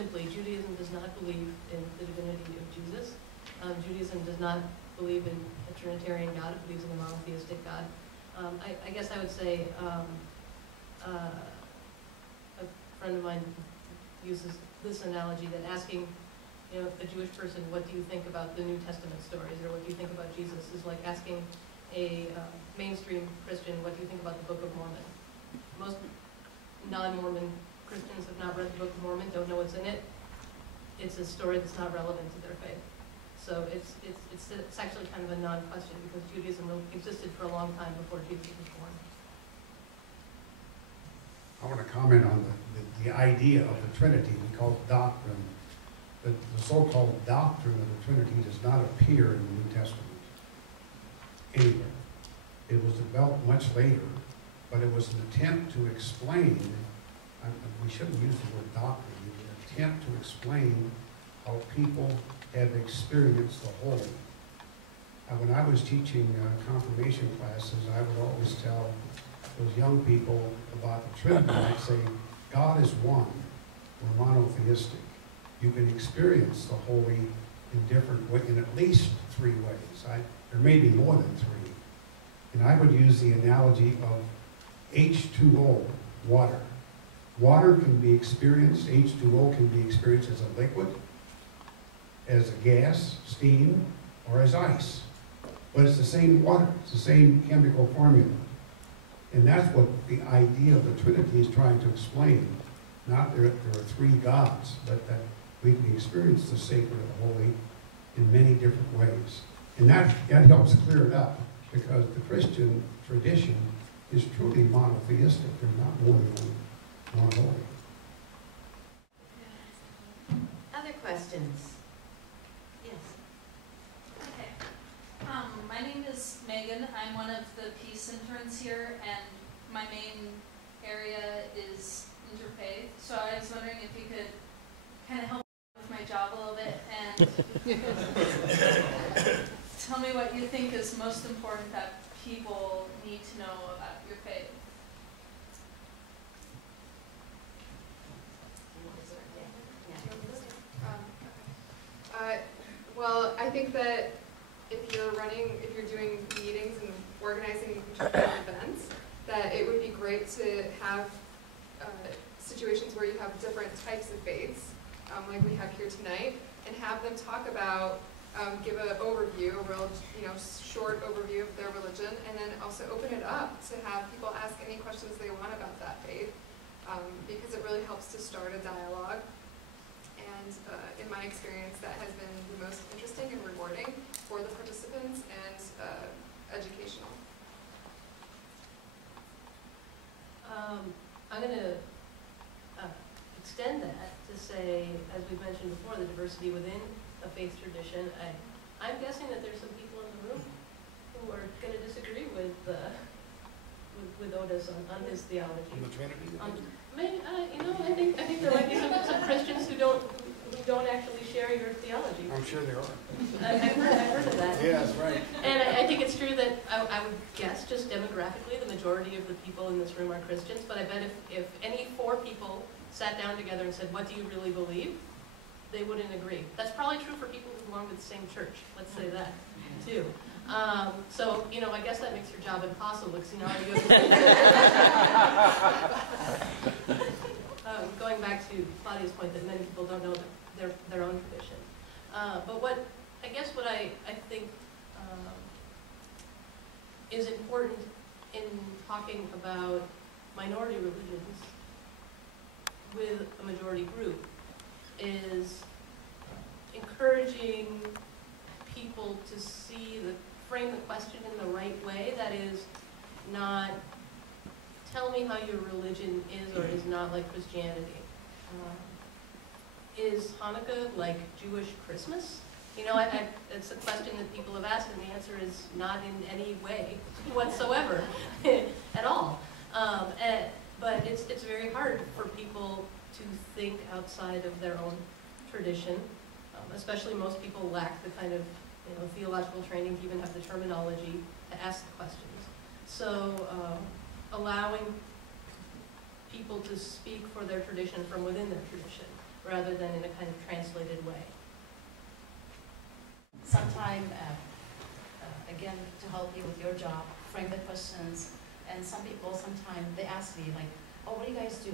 simply, Judaism does not believe in the divinity of Jesus. Judaism does not believe in a Trinitarian God. It believes in a monotheistic God. I guess I would say a friend of mine uses this analogy that asking, a Jewish person, what do you think about the New Testament stories, or what do you think about Jesus, is like asking a mainstream Christian, what do you think about the Book of Mormon? Most non-Mormon Christians have not read the Book of Mormon, don't know what's in it. It's a story that's not relevant to their faith. So it's actually kind of a non-question, because Judaism existed for a long time before Jesus was born. I want to comment on the idea of the Trinity. We call it doctrine. The so-called doctrine of the Trinity does not appear in the New Testament anywhere. It was developed much later, but it was an attempt to explain, we shouldn't use the word doctrine, it was an attempt to explain how people have experienced the Holy. When I was teaching confirmation classes, I would always tell those young people about the Trinity. I'd say, God is one. We're monotheistic. You can experience the Holy in different ways, in at least 3 ways. There may be more than 3. And I would use the analogy of H2O, water. Water can be experienced, H2O can be experienced as a liquid, as a gas, steam, or as ice. But it's the same water, it's the same chemical formula. And that's what the idea of the Trinity is trying to explain. Not there are 3 gods, but that we can experience the sacred and the holy in many different ways. And that helps clear it up, because the Christian tradition is truly monotheistic. There's not more than one holy. Other questions? Yes. Okay. My name is Megan. I'm one of the peace interns here, and my main area is interfaith. So I was wondering if you could kind of help with my job a little bit and tell me what you think is most important that people need to know about your faith. Well, I think that if you're doing meetings and organizing events, that it would be great to have situations where you have different types of faiths, like we have here tonight, and have them talk about, give an overview, a real, short overview of their religion, and then also open it up to have people ask any questions they want about that faith, because it really helps to start a dialogue. And in my experience, that has been the most interesting and rewarding for the participants and educational. I'm going to extend that to say, as we've mentioned before, the diversity within a faith tradition. I'm guessing that there's some people in the room who are going to disagree with Otis on his theology. On the Trinity? Maybe, I think there might be some Christians who don't actually share your theology. I'm sure there are. I've heard of that. Yeah, that's right. And I think it's true that I would guess just demographically the majority of the people in this room are Christians, but I bet if any 4 people sat down together and said, what do you really believe? They wouldn't agree. That's probably true for people who belong to the same church. Let's say that, too. So, I guess that makes your job impossible, because now you going back to Claudia's point that many people don't know their own tradition. But what I think is important in talking about minority religions with a majority group is encouraging people to frame the question in the right way. That is, not tell me how your religion is or is not like Christianity. Is Hanukkah like Jewish Christmas? It's a question that people have asked, and the answer is not in any way whatsoever at all. But it's very hard for people to think outside of their own tradition. Especially most people lack the kind of theological training to even have the terminology to ask the questions. So allowing people to speak for their tradition from within their tradition, rather than in a kind of translated way. Sometime, again, to help you with your job, frame the questions. And some people, sometimes they ask me, like, oh, what do you guys do?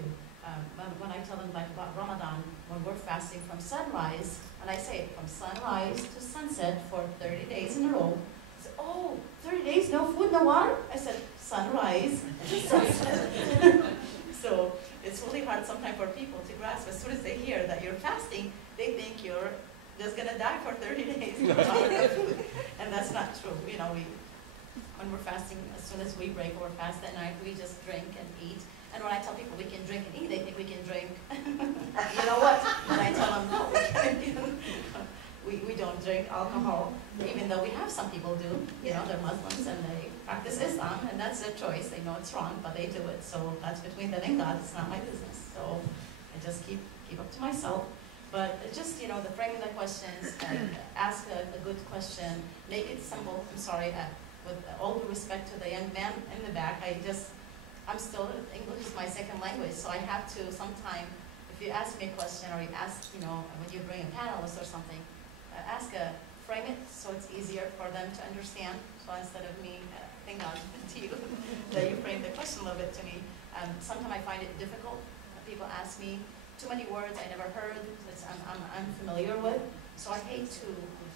When I tell them like about Ramadan, when we're fasting from sunrise, and I say from sunrise to sunset for 30 days in a row, they say, oh, 30 days, no food, no water? I said, sunrise to sunset. So it's really hard sometimes for people to grasp. As soon as they hear that you're fasting, they think you're just gonna die for 30 days, no water, no food. And that's not true. You know, when we're fasting, as soon as we break or fast at night, we just drink and eat. And when I tell people we can drink and eat, they think we can drink. You know what? When I tell them, no, we don't drink alcohol, even though we have some people do. You know, they're Muslims and they practice Islam, and that's their choice. They know it's wrong, but they do it. So that's between them and God. It's not my business. So I just keep up to myself. But just, you know, the framing the questions and ask a good question. Make it simple. I'm sorry, with all due respect to the young man in the back, I'm still, English is my second language, so I have to sometime, if you ask me a question or you ask, you know, when you bring a panelist or something, frame it so it's easier for them to understand. So instead of me, thank God to you, that you frame the question a little bit to me. Sometimes I find it difficult. People ask me too many words I never heard, I'm unfamiliar with, so I hate to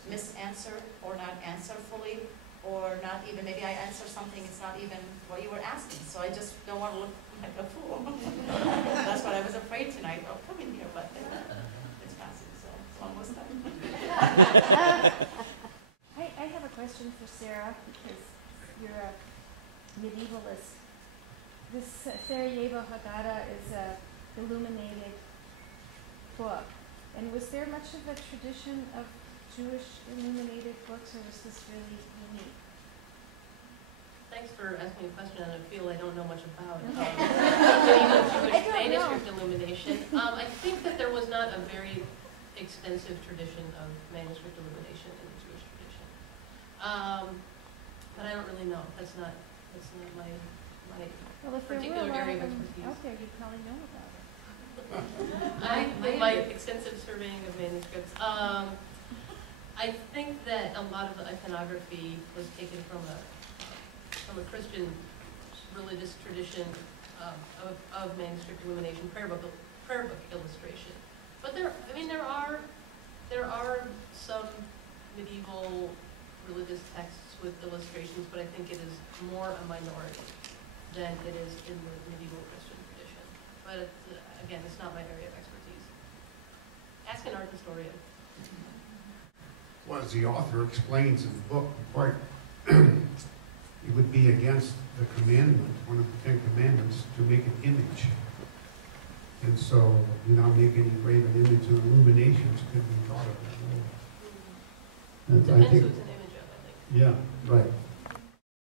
misanswer or not answer fully, or not even, maybe I answer something, it's not even what you were asking, so I just don't want to look like a fool. That's what I was afraid tonight. I'll come in here, but it's passing, so it's almost done. I have a question for Sarah, because you're a medievalist. This Sarajevo Haggadah is a illuminated book, and was there much of a tradition of Jewish illuminated books, or was this really unique? Thanks for asking a question on a field I don't know much about. I Jewish don't manuscript illumination. I think that there was not a very extensive tradition of manuscript illumination in the Jewish tradition. But I don't really know. That's not my Well, if there particular were a lot area of of them expertise. out there, you'd probably know about it. My extensive surveying of manuscripts. I think that a lot of the iconography was taken from a Christian religious tradition of manuscript illumination, prayer book illustration. But there are some medieval religious texts with illustrations, but I think it is more a minority than it is in the medieval Christian tradition. But again, it's not my area of expertise. Ask an art historian. Well, as the author explains in the book, quite, it would be against the commandment, one of the 10 commandments, to make an image. And so, do not make any graven image, and illuminations could be thought of that way. Depends who it's an image of, I think. Yeah, right.